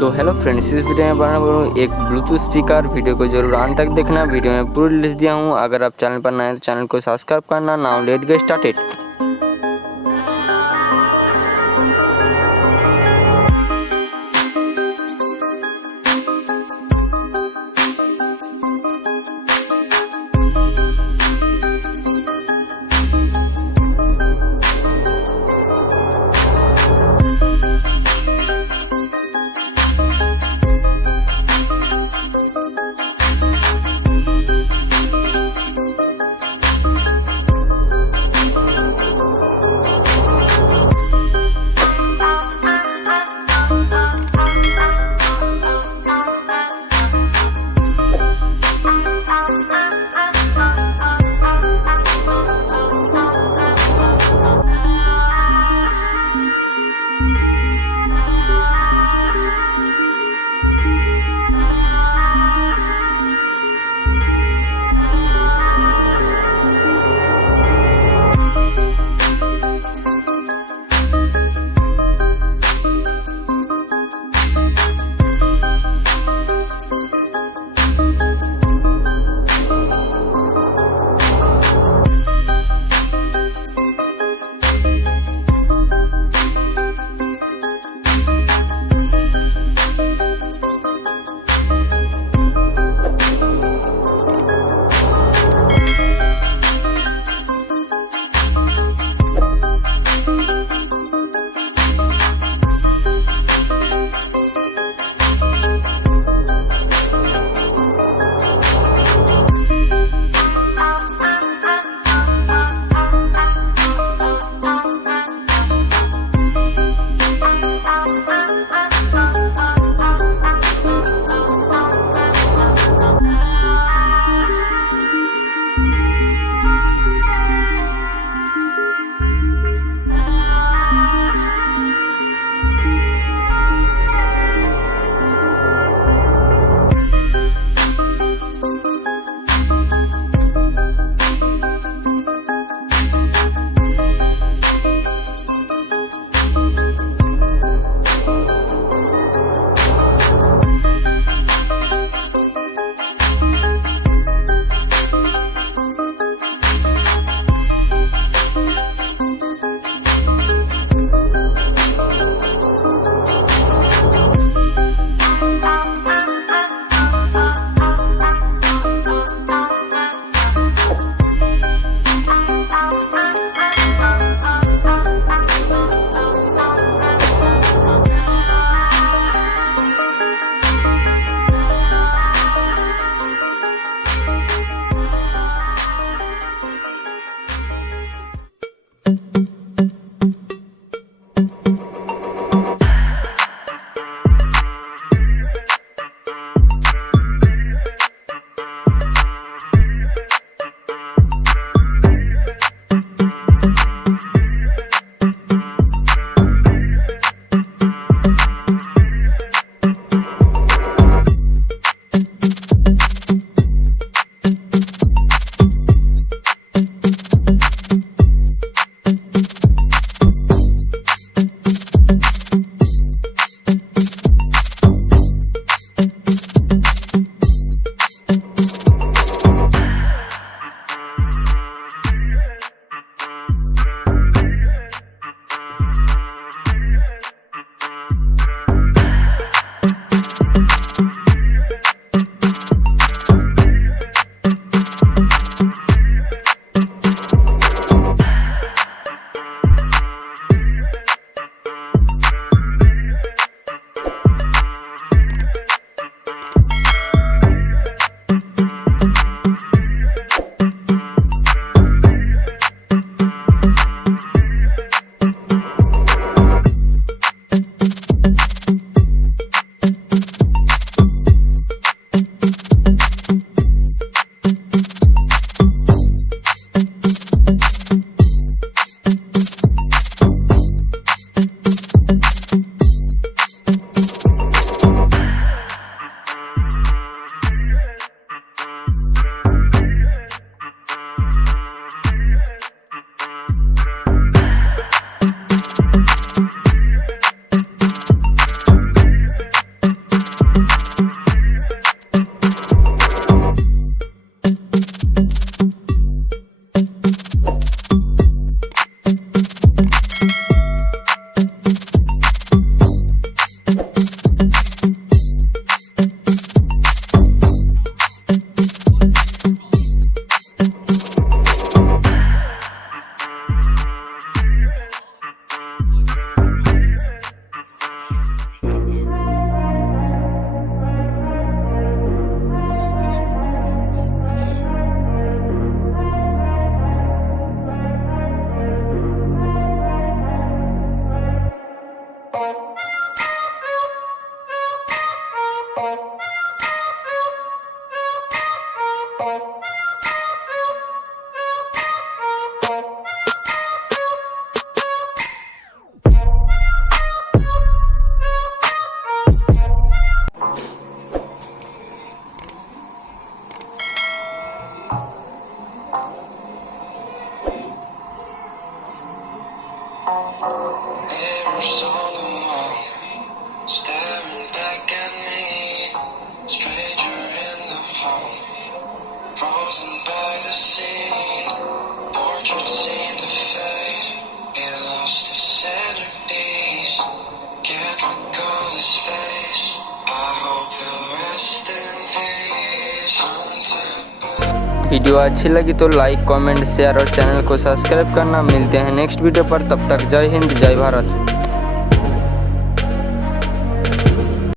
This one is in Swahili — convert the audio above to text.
तो hello friends, इस वीडियो में बनाने वाला हूँ एक ब्लूटूथ स्पीकर। वीडियो को जरूर अंत तक देखना। वीडियो में पूरी लिस्ट दिया हूँ। अगर आप चैनल पर नए हैं तो चैनल को सब्सक्राइब करना। Now let get started. Mirrors on the wall, staring back at me. Stranger in the hall, frozen by the scene. Portrait seemed to fade, he lost his centerpiece. Can't recall his face, I hope he'll rest in peace. Haunted by video अच्छी लगी तो like comment share और चैनल को सब्सक्राइब करना। मिलते हैं next video पर, तब तक जय हिंद जय भारत।